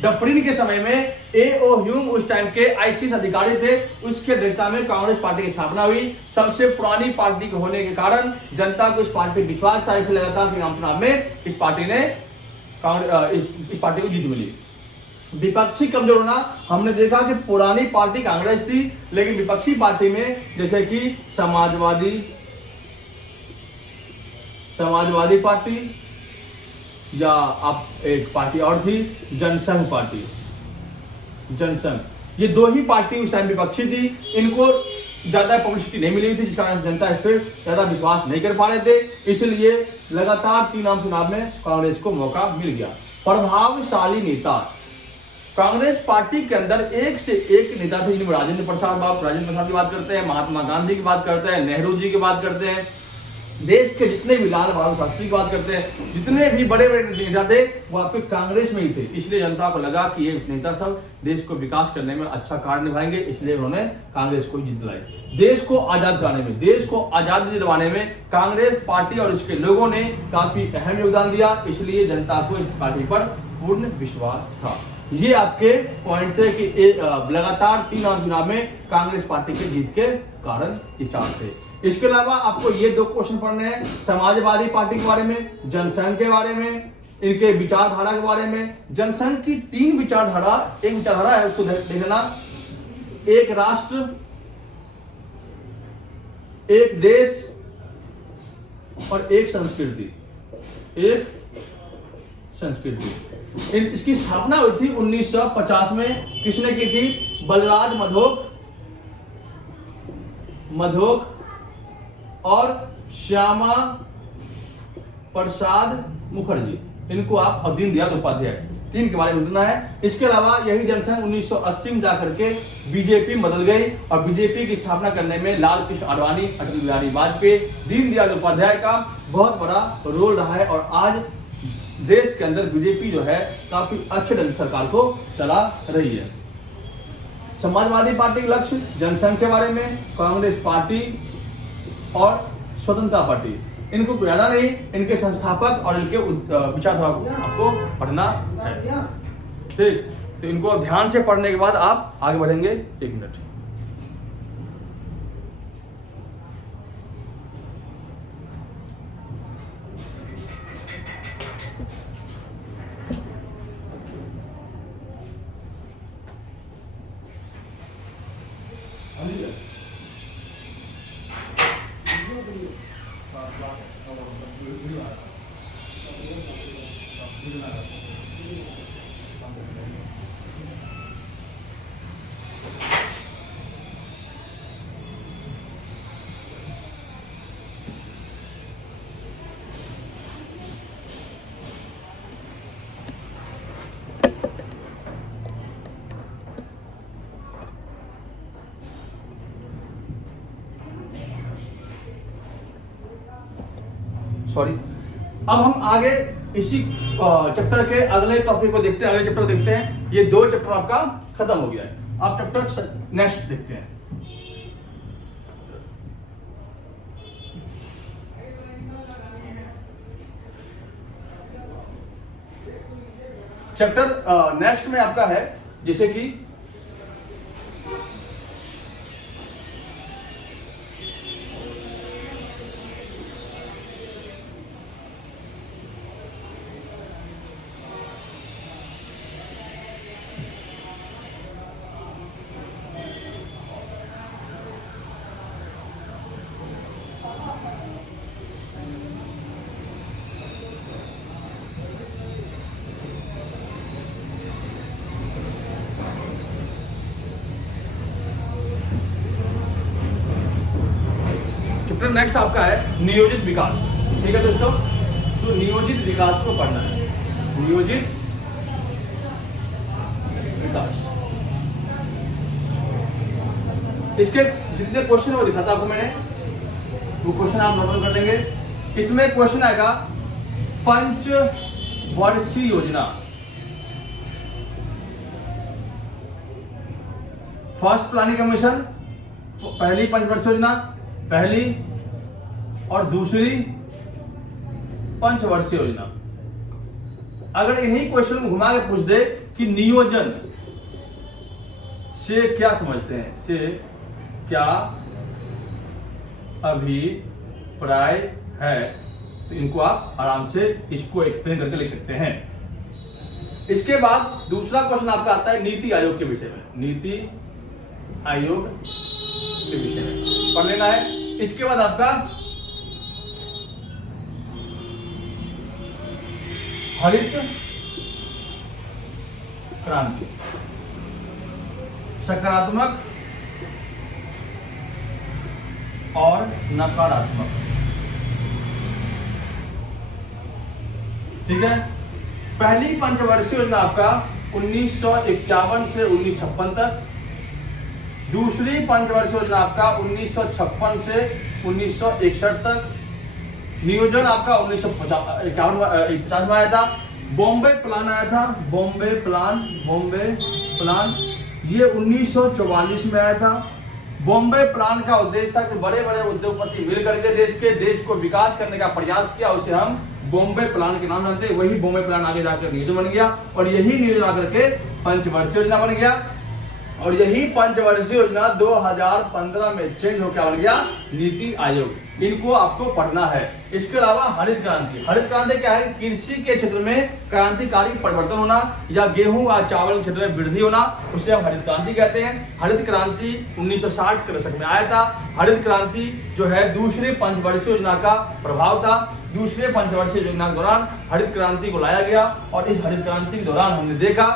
डफरिन के समय में A.O. ह्यूम उस टाइम के आईसीएस अधिकारी थे। उसके अध्यक्षता में कांग्रेस पार्टी की स्थापना हुई। सबसे पुरानी पार्टी के होने के कारण जनता को इस पार्टी पर विश्वास था, इसलिए लगातार चुनाव में इस पार्टी को जीत मिली। विपक्षी कमजोर होना, हमने देखा कि पुरानी पार्टी कांग्रेस थी, लेकिन विपक्षी पार्टी में जैसे कि समाजवादी पार्टी, या आप एक पार्टी और थी जनसंघ पार्टी, ये 2 ही पार्टी उस टाइम विपक्षी थी। इनको ज्यादा पब्लिसिटी नहीं मिली थी, जिस कारण जनता इस पर ज्यादा विश्वास नहीं कर पा रहे थे। इसलिए लगातार 3 आम चुनाव में कांग्रेस को मौका मिल गया। प्रभावशाली नेता, कांग्रेस पार्टी के अंदर एक से एक नेता थे, जिनमें राजेंद्र प्रसाद की बात करते हैं, महात्मा गांधी की बात करते हैं, नेहरू जी की बात करते हैं, देश के जितने भी लाल बहादुर शास्त्री की बात करते हैं, जितने भी बड़े बड़े नेता थे वो आपके कांग्रेस में ही थे। इसलिए जनता को लगा कि ये नेता सब देश को विकास करने में अच्छा कार्य निभाएंगे, इसलिए उन्होंने कांग्रेस को जीत दिलाई। देश को आजाद कराने में, देश को आजादी दिलवाने में कांग्रेस पार्टी और इसके लोगों ने काफी अहम योगदान दिया, इसलिए जनता को इस पार्टी पर पूर्ण विश्वास था। ये आपके पॉइंट थे कि लगातार 3 आम चुनाव में कांग्रेस पार्टी के जीत के कारण ये 4 थे। इसके अलावा आपको ये 2 क्वेश्चन पढ़ने हैं, समाजवादी पार्टी के बारे में, जनसंघ के बारे में, इनके विचारधारा के बारे में। जनसंघ की 3 विचारधारा, एक विचारधारा है उसको देखना, एक राष्ट्र, एक देश और एक संस्कृति। इसकी स्थापना हुई थी 1950 में। किसने की थी? बलराज मधोक और श्यामा प्रसाद मुखर्जी, इनको आप, और दीनदयाल उपाध्याय, 3 के बारे में बताना है। इसके अलावा यही जनसंघ 1980 में जाकर के बीजेपी बदल गई और बीजेपी की स्थापना करने में लाल कृष्ण आडवाणी, अटल बिहारी वाजपेयी, दीनदयाल उपाध्याय का बहुत बड़ा रोल रहा है। और आज देश के अंदर बीजेपी जो है काफी अच्छे ढंग से सरकार को चला रही है। समाजवादी पार्टी के लक्ष्य, जनसंघ के बारे में, कांग्रेस पार्टी और स्वतंत्रता पार्टी, इनको ज्यादा नहीं, इनके संस्थापक और इनके विचारधारा को आपको पढ़ना है। ठीक, तो इनको ध्यान से पढ़ने के बाद आप आगे बढ़ेंगे। 1 मिनट। सॉरी, अब हम आगे इसी चैप्टर के अगले टॉपिक को देखते हैं, अगले चैप्टर देखते हैं। ये 2 चैप्टर आपका खत्म हो गया है, आप चैप्टर नेक्स्ट देखते हैं। चैप्टर नेक्स्ट में आपका है जैसे कि चैप्टर नेक्स्ट आपका है नियोजित विकास। ठीक है दोस्तों, तो नियोजित विकास को पढ़ना है, नियोजित विकास। इसके जितने क्वेश्चन है वो दिखाता आपको मैंने, वो क्वेश्चन आप नोट कर लेंगे। इसमें क्वेश्चन आएगा पंचवर्षीय योजना, फर्स्ट प्लानिंग कमीशन, पहली पंचवर्षीय योजना, पहली और दूसरी पंचवर्षीय योजना। अगर इन्हीं क्वेश्चन को घुमा के पूछ दे कि नियोजन से क्या समझते हैं, से क्या अभिप्राय है, तो इनको आप आराम से इसको एक्सप्लेन करके लिख सकते हैं। इसके बाद दूसरा क्वेश्चन आपका आता है नीति आयोग के विषय में, नीति आयोग के विषय में पढ़ लेना है। इसके बाद आपका हरित क्रांति, सकारात्मक और नकारात्मक। ठीक है, पहली पंचवर्षीय योजना आपका 1951 से 1956 तक, दूसरी पंचवर्षीय योजना आपका 1956 से 1961 तक, नियोजन आपका 1951 में आया था, बॉम्बे प्लान आया था, बॉम्बे प्लान ये 1944 में आया था। बॉम्बे प्लान का उद्देश्य था कि बड़े बड़े उद्योगपति मिल करके देश को विकास करने का प्रयास किया, उसे हम बॉम्बे प्लान के नाम जानते हैं। वही बॉम्बे प्लान आगे जाकर नियोजन बन गया और यही नियोजन आकर के पंचवर्षीय योजना बन गया और यही पंचवर्षीय योजना 2015 में चेंज होकर बन गया नीति आयोग। इनको आपको पढ़ना है। इसके अलावा हरित क्रांति, हरित क्रांति क्या है? कृषि के क्षेत्र में क्रांतिकारी परिवर्तन होना या गेहूं या चावल के क्षेत्र में वृद्धि होना, उसे हम हरित क्रांति कहते हैं। हरित क्रांति 1960 के दशक में आया था। हरित क्रांति जो है दूसरे पंचवर्षीय योजना का प्रभाव था। दूसरे पंचवर्षीय योजना के दौरान हरित क्रांति को लाया गया और इस हरित क्रांति के दौरान हमने देखा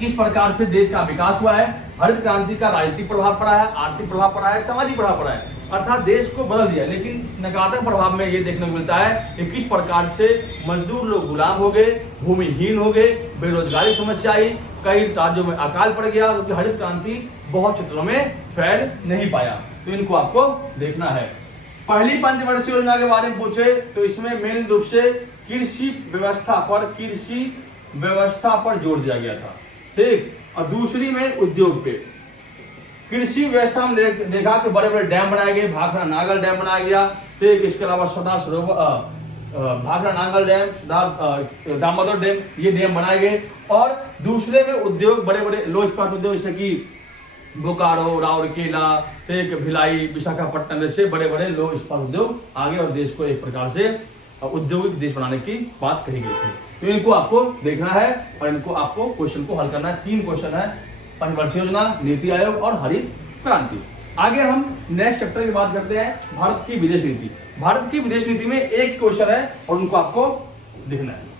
किस प्रकार से देश का विकास हुआ है। हरित क्रांति का राजनीतिक प्रभाव पड़ा है, आर्थिक प्रभाव पड़ा है, सामाजिक प्रभाव पड़ा है, अर्थात देश को बदल दिया। लेकिन नकारात्मक प्रभाव में ये देखने को मिलता है कि किस प्रकार से मजदूर लोग गुलाम हो गए, भूमिहीन हो गए, बेरोजगारी समस्या आई, कई राज्यों में अकाल पड़ गया क्योंकि हरित क्रांति बहुत क्षेत्रों में फैल नहीं पाया। तो इनको आपको देखना है। पहली पंचवर्षीय योजना के बारे में पूछे तो इसमें मेन रूप से कृषि व्यवस्था पर जोर दिया गया था, ठीक। और दूसरी में उद्योग पे। कृषि व्यवस्था में देखा कि बड़े बड़े डैम बनाए गए, भाखड़ा नागल डैम बनाया गया, ठीक। इसके अलावा सरदार सरोवर, भाखड़ा नागल डैम, दामोदर डैम, ये डैम बनाए गए। और दूसरे में उद्योग, बड़े बड़े लोह इस्पात उद्योग जैसे कि बोकारो, राउरकेला, ठीक, भिलाई, विशाखापट्टनम जैसे बड़े बड़े लोह इस्पात उद्योग आगे और देश को एक प्रकार से औद्योगिक देश बनाने की बात कही गई थी। तो इनको आपको देखना है और इनको आपको क्वेश्चन को हल करना है। 3 क्वेश्चन है, पंचवर्षीय योजना, नीति आयोग और हरित क्रांति। आगे हम नेक्स्ट चैप्टर की बात करते हैं, भारत की विदेश नीति। भारत की विदेश नीति में एक क्वेश्चन है और उनको आपको लिखना है।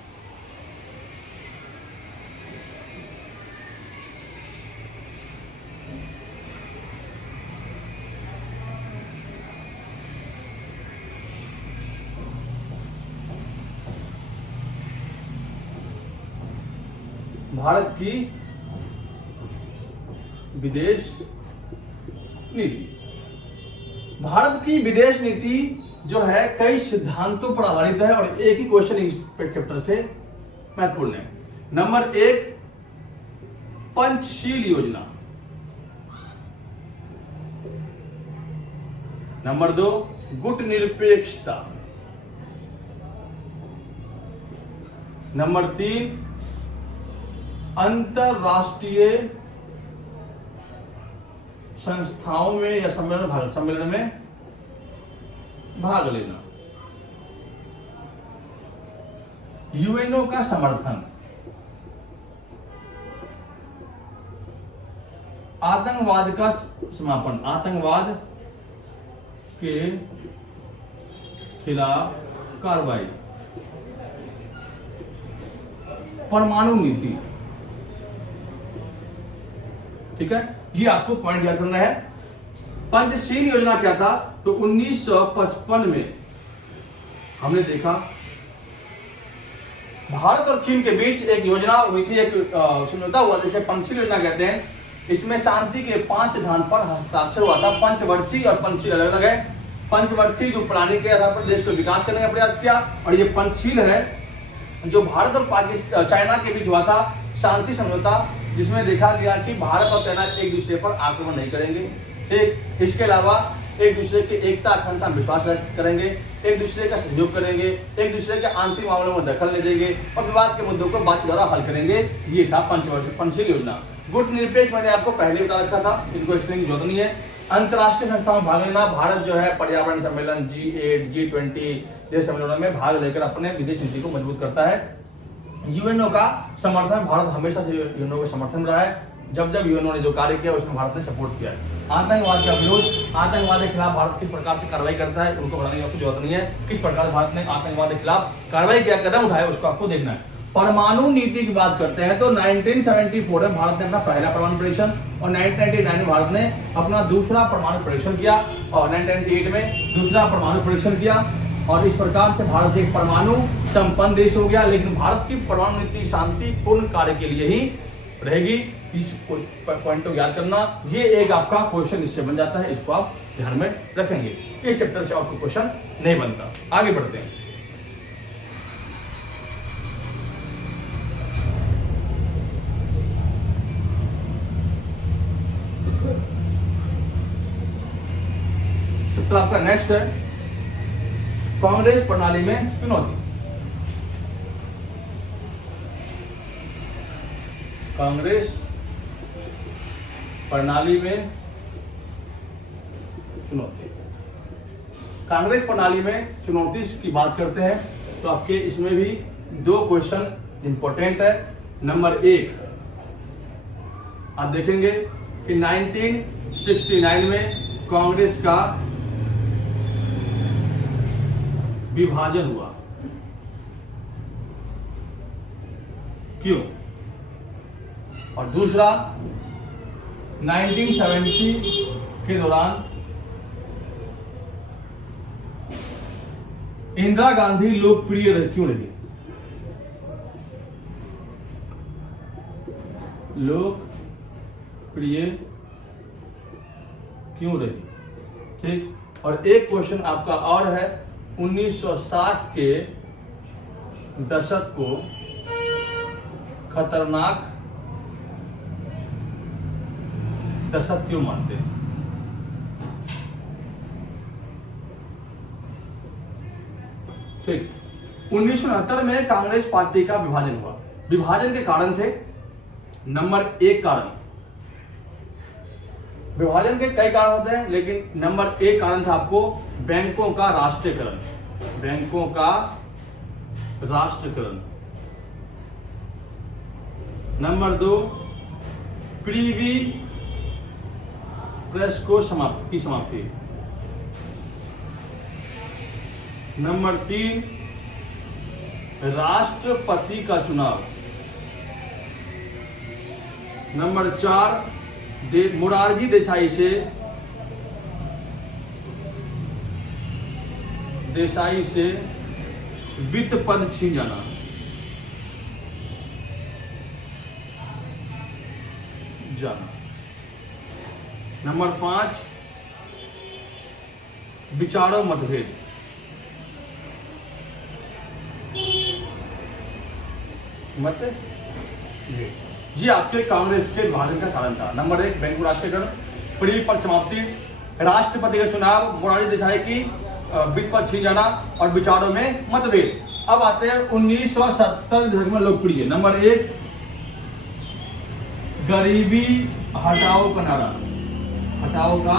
भारत की विदेश नीति। भारत की विदेश नीति जो है कई सिद्धांतों पर आधारित है और एक ही क्वेश्चन इस चैप्टर से महत्वपूर्ण है। नंबर 1 पंचशील योजना, नंबर 2 गुट निरपेक्षता, नंबर 3 अंतरराष्ट्रीय संस्थाओं में या सम्मेलन में भाग लेना, यूएनओ का समर्थन, आतंकवाद का समापन, आतंकवाद के खिलाफ कार्रवाई, परमाणु नीति। ठीक है, ये आपको पॉइंट याद करना है। पंचशील योजना क्या था? तो 1955 में हमने देखा भारत और चीन के बीच एक योजना हुई थी, एक समझौता हुआ जिसे पंचशील योजना कहते हैं। इसमें शांति के 5 सिद्धांत पर हस्ताक्षर हुआ था। पंचवर्षीय और पंचशील अलग अलग है। पंचवर्षीय जो प्लानिंग के आधार पर देश को विकास करने का प्रयास किया, और ये पंचशील है जो भारत और पाकिस्तान चाइना के बीच हुआ था शांति समझौता, जिसमें देखा गया कि भारत और चाइना एक दूसरे पर आक्रमण नहीं करेंगे। ठीक, इसके अलावा एक दूसरे की एकता अखंडता में विश्वास करेंगे, एक दूसरे का सहयोग करेंगे, एक दूसरे के आंतरिक मामलों में दखल नहीं देंगे और विवाद के मुद्दों को बातचीत द्वारा हल करेंगे। ये था पंचशील योजना। गुट निरपेक्ष मैंने आपको पहले बता रखा था, इनको एक्सप्लेन की जरूरत नहीं है। अंतर्राष्ट्रीय संस्थाओं में भाग लेना, भारत जो है पर्यावरण सम्मेलन G8 G20 जैसे सम्मेलनों में भाग लेकर अपने विदेश नीति को मजबूत करता है। यूएनओ का समर्थन, भारत हमेशा से यूएनओ का समर्थन रहा है। जब जब यूएनओ ने जो कार्य किया उसमें भारत ने सपोर्ट किया है। आतंकवाद का विरोध, आतंकवाद के खिलाफ भारत किस प्रकार से कार्रवाई करता है उनको बताने की जरूरत नहीं है। किस प्रकार भारत ने आतंकवाद के खिलाफ कार्रवाई किया, कदम उठाए, उसको आपको देखना है। परमाणु नीति की बात करते हैं तो 1974 में भारत ने अपना पहला परमाणु परीक्षण और 1999 में भारत ने अपना दूसरा परमाणु परीक्षण किया और 1998 में दूसरा परमाणु परीक्षण किया, और इस प्रकार से भारत एक परमाणु संपन्न देश हो गया। लेकिन भारत की परमाणु नीति शांतिपूर्ण कार्य के लिए ही रहेगी। इस पॉइंट को याद करना, ये एक आपका क्वेश्चन इससे बन जाता है, इसको आप ध्यान में रखेंगे। इस चैप्टर से आपको क्वेश्चन नहीं बनता। आगे बढ़ते हैं। चैप्टर आपका नेक्स्ट है कांग्रेस प्रणाली में चुनौती। कांग्रेस प्रणाली में चुनौती। कांग्रेस प्रणाली में चुनौती की बात करते हैं तो आपके इसमें भी 2 क्वेश्चन इंपॉर्टेंट है। नंबर 1 आप देखेंगे कि 1969 में कांग्रेस का विभाजन हुआ, क्यों? और दूसरा 1970 के दौरान इंदिरा गांधी लोकप्रिय क्यों रही? लोकप्रिय क्यों रही? ठीक, और एक क्वेश्चन आपका और है 1960 के दशक को खतरनाक दशक क्यों मानते हैं? ठीक, 1969 में कांग्रेस पार्टी का विभाजन हुआ। विभाजन के कारण थे, नंबर 1 कारण, विभाजन के कई कारण होते हैं लेकिन नंबर 1 कारण था आपको बैंकों का राष्ट्रीयकरण। बैंकों का राष्ट्रीयकरण। नंबर 2 प्रीवी प्रेस को समाप्ति। नंबर 3 राष्ट्रपति का चुनाव। नंबर 4 मोरारजी देसाई से वित्त पद छीन जाना। नंबर 5 विचारों मतभेद। ये आपके कांग्रेस के विभाजन का कारण था। नंबर 1 बैंकों राष्ट्रीयकरण, प्रीवी पद समाप्ति, राष्ट्रपति का चुनाव, मोरारजी देसाई की वित्त पद छीन जाना और विचारों में मतभेद। अब आते हैं 1970 में लोकप्रिय। नंबर 1 गरीबी हटाओ का नारा। हटाओ का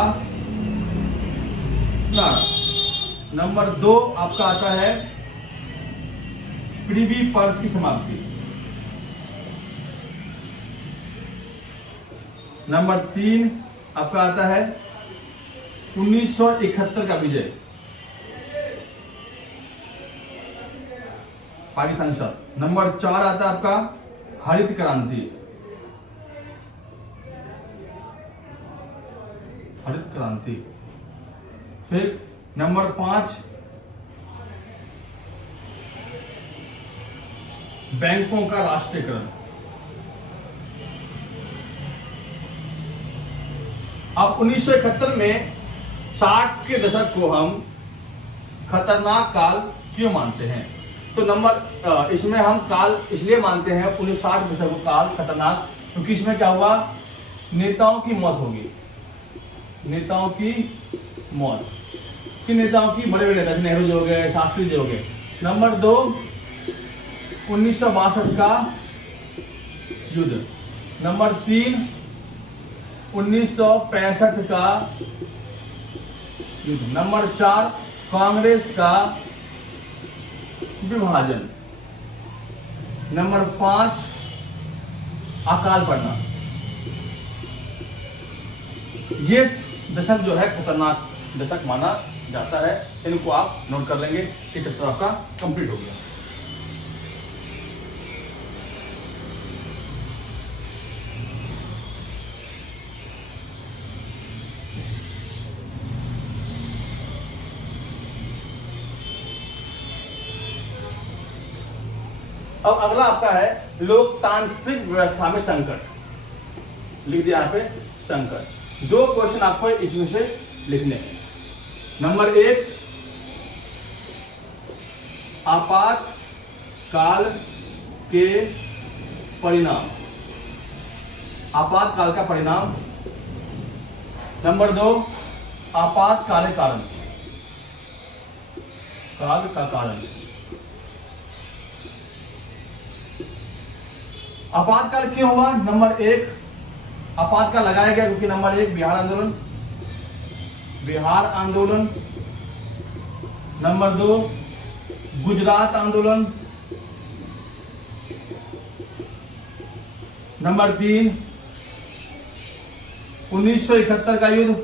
नारा। नंबर 2 आपका आता है प्रीवी पर्स की समाप्ति। नंबर 3 आपका आता है 1971 का विजय, पाकिस्तान के साथ। नंबर 4 आता है आपका हरित क्रांति। हरित क्रांति। फिर नंबर 5, बैंकों का राष्ट्रीयकरण। अब 1971 में 60 के दशक को हम खतरनाक काल क्यों मानते हैं? तो नंबर इसमें हम काल इसलिए मानते हैं 1960 दशक को काल खतरनाक, क्योंकि इसमें क्या हुआ, नेताओं की मौत होगी, नेताओं की मौत। किन नेताओं की? बड़े बड़े नेता, नेहरू जी हो गए, शास्त्री जी हो गए। नंबर 2, 1962 का युद्ध। नंबर 3, 1965 का युद्ध। नंबर 4, कांग्रेस का विभाजन। नंबर 5, अकाल पड़ना। ये दशक जो है खतरनाक दशक माना जाता है। इनको आप नोट कर लेंगे। ये चैप्टर आपका कंप्लीट हो गया। अब अगला आपका है लोकतांत्रिक व्यवस्था में संकट। लिख दिया यहाँ पे संकट। 2 क्वेश्चन आपको इसमें से लिखने हैं। नंबर 1, आपातकाल के परिणाम। आपातकाल का परिणाम। नंबर 2, आपातकाल कारण। काल का कारण। आपातकाल क्यों हुआ? नंबर 1, आपातकाल लगाया गया क्योंकि नंबर 1 बिहार आंदोलन। नंबर 2, गुजरात आंदोलन। नंबर 3, 1971 का युद्ध।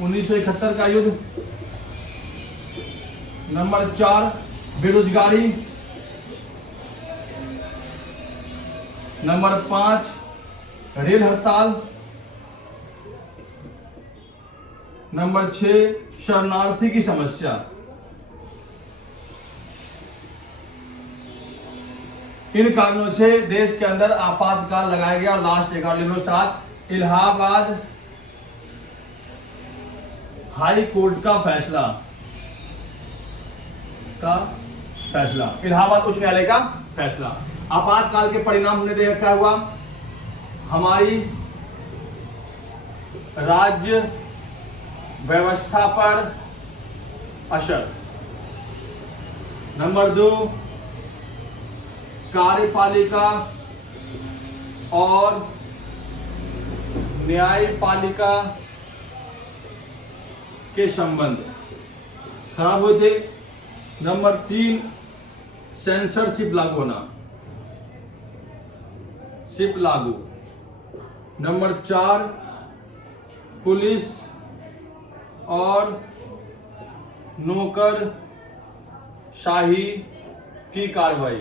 1971 का युद्ध। नंबर 4, बेरोजगारी। नंबर 5, रेल हड़ताल। नंबर 6, शरणार्थी की समस्या। इन कारणों से देश के अंदर आपातकाल लगाया गया। लास्ट एक और लिख लो साथ, इलाहाबाद हाई कोर्ट का फैसला। इलाहाबाद उच्च न्यायालय का फैसला। आपातकाल के परिणाम हमने देखा क्या हुआ, हमारी राज्य व्यवस्था पर असर। नंबर 2, कार्यपालिका और न्यायपालिका के संबंध खराब हुए थे। नंबर 3, सेंसरशिप लागू होना, शिप लागू। नंबर 4, पुलिस और नौकरशाही की कार्रवाई।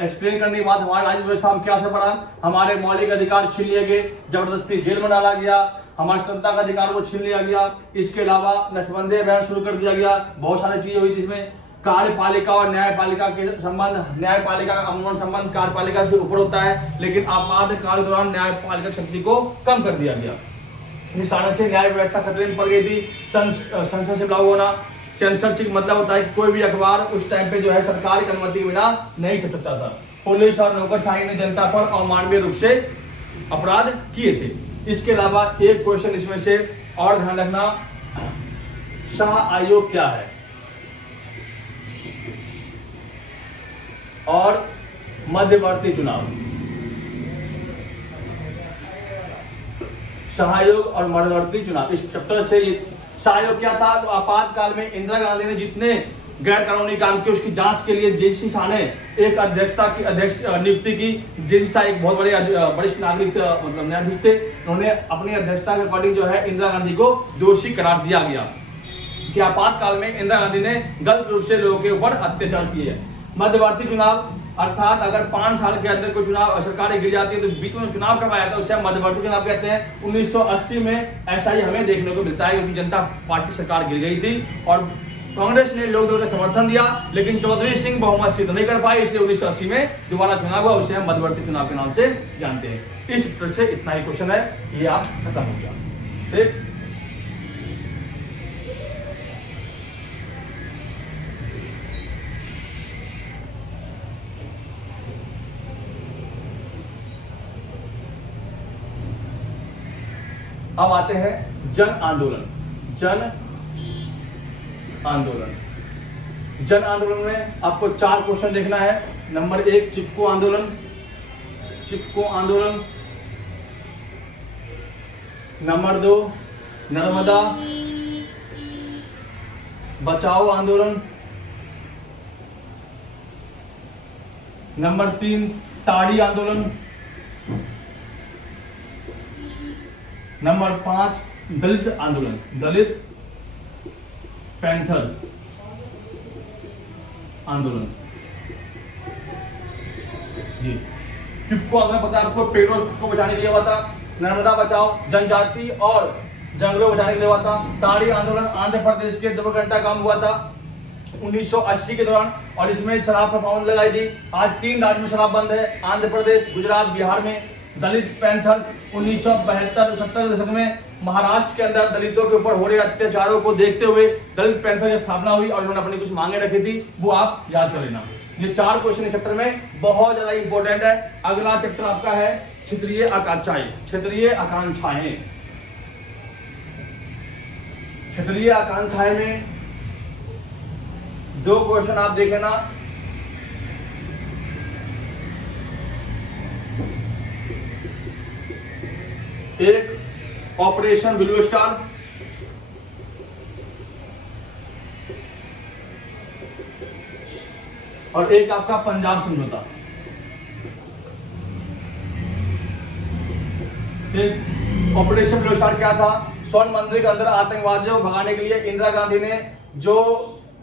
एक्सप्लेन करने के बाद हमारे राज्य व्यवस्था में क्या असर पड़ा, हमारे मौलिक अधिकार छीन लिए गए, जबरदस्ती जेल में डाला गया, हमारी स्वतंत्रता का अधिकार को छीन लिया गया। इसके अलावा नशबंदी अभियान शुरू कर दिया गया। बहुत सारी चीजें हुई थी इसमें। कार्यपालिका और न्यायपालिका के संबंध, न्यायपालिका का अमूमन संबंध कार्यपालिका से ऊपर होता है, लेकिन आपातकाल के दौरान न्यायपालिका शक्ति को कम कर दिया गया। इस कारण से न्याय व्यवस्था खतरे में पड़ गई थी। सेंसरशिप लागू होना, सेंसरशिप मतलब होता है कि कोई भी अखबार उस टाइम पे जो है सरकार की अनुमति के बिना नहीं छप सकता था। पुलिस और नौकरशाही ने जनता पर अमानवीय रूप से अपराध किए थे। इसके अलावा एक क्वेश्चन इसमें से और ध्यान रखना, शाह आयोग क्या है और मध्यवर्ती चुनाव। सहयोग और मध्यवर्ती चुनाव, इस चैप्टर से ये सहयोग क्या था। तो आपातकाल में इंदिरा गांधी ने जितने गैर कानूनी काम किए उसकी जांच के लिए जेसी शाह ने एक अध्यक्ष नियुक्ति की। जेसी शाह एक बहुत बड़े वरिष्ठ नागरिक मतलब न्यायाधीश थे। उन्होंने अपनी अध्यक्षता के अकॉर्डिंग जो है इंदिरा गांधी को दोषी करार दिया गया कि आपातकाल में इंदिरा गांधी ने गलत रूप से लोगों के ऊपर अत्याचार किए। मध्यवर्ती चुनाव, अर्थात अगर 5 साल के अंदर कोई चुनाव सरकार गिर जाती है तो बीच में चुनाव करवाया था, उसे हम मध्यवर्ती चुनाव कहते हैं। 1980 में ऐसा ही हमें देखने को मिलता है, क्योंकि जनता पार्टी सरकार गिर गई थी और कांग्रेस ने लोकदल का समर्थन दिया, लेकिन चौधरी सिंह बहुमत सिद्ध नहीं कर पाए, इसलिए 1980 में दोबारा चुनाव हुआ, उसे हम मध्यवर्ती चुनाव के नाम से जानते हैं। इस चित्र से इतना ही क्वेश्चन है, ये आप खत्म हो गया। ठीक, अब आते हैं जन आंदोलन। जन आंदोलन, जन आंदोलन में आपको 4 क्वेश्चन देखना है। नंबर 1 चिपको आंदोलन, चिपको आंदोलन। नंबर 2 नर्मदा बचाओ आंदोलन। नंबर 3 ताड़ी आंदोलन। नंबर 5 दलित आंदोलन, दलित पैंथर आंदोलन। जी, चिपको आंदोलन पता है आपको, पेड़ों को बचाने के लिए हुआ था। नर्मदा बचाओ जनजाति और जंगलों को बचाने के लिए हुआ था। ताड़ी आंदोलन आंध्र प्रदेश के देवगंटा गांव में हुआ था 1980 के दौरान, और इसमें शराब पर पाबंदी लगाई थी। आज 3 राज्यों में शराब बंद है, आंध्र प्रदेश, गुजरात, बिहार में। दलित पैंथर्स 1972-73 के दशक में महाराष्ट्र के अंदर दलितों के ऊपर हो रहे अत्याचारों को देखते हुए दलित पैंथर की स्थापना हुई और उन्होंने अपनी कुछ मांगे रखी थी, वो आप याद कर लेना। ये 4 क्वेश्चन इस चैप्टर में बहुत ज्यादा इंपॉर्टेंट है। अगला चैप्टर आपका है क्षेत्रीय आकांक्षाएं। क्षेत्रीय आकांक्षाएं, क्षेत्रीय आकांक्षाएं में 2 क्वेश्चन आप देख लेना। एक ऑपरेशन ब्लू स्टार, और एक आपका पंजाब समझौता। ऑपरेशन ब्लू स्टार क्या था? स्वर्ण मंदिर के अंदर आतंकवादियों को भगाने के लिए इंदिरा गांधी ने जो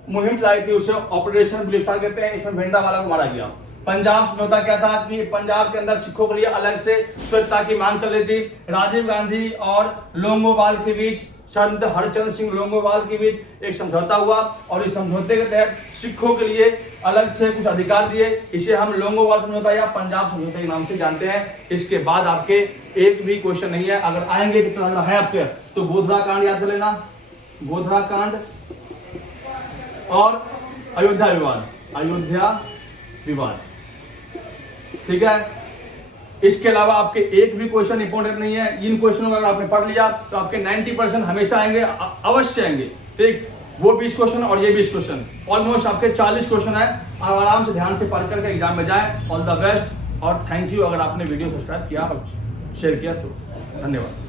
मुहिम चलाई थी उसे ऑपरेशन ब्लू स्टार कहते हैं। इसमें भिंडरावाला को मारा गया। पंजाब समझौता क्या था कि पंजाब के अंदर सिखों के लिए अलग से स्वतंत्रता की मांग चल रही थी। राजीव गांधी और लोंगोवाल के बीच, संत हरचंद सिंह लोंगोवाल के बीच एक समझौता हुआ और इस समझौते के तहत सिखों के लिए अलग से कुछ अधिकार दिए। इसे हम लोंगोवाल समझौता या पंजाब समझौता के नाम से जानते हैं। इसके बाद आपके एक भी क्वेश्चन नहीं है, अगर आएंगे तो है आपके, तो गोधरा कांड याद कर लेना, गोधरा कांड और अयोध्या विवाद, अयोध्या विवाद। ठीक है, इसके अलावा आपके एक भी क्वेश्चन इंपॉर्टेंट नहीं है। इन क्वेश्चनों को अगर आपने पढ़ लिया तो आपके 90% हमेशा आएंगे, अवश्य आएंगे। ठीक, वो 20 क्वेश्चन और ये 20 क्वेश्चन, ऑलमोस्ट आपके 40 क्वेश्चन है। और आराम से ध्यान से पढ़ करके एग्जाम में जाए। ऑल द बेस्ट और थैंक यू। अगर आपने वीडियो सब्सक्राइब किया और शेयर किया तो धन्यवाद।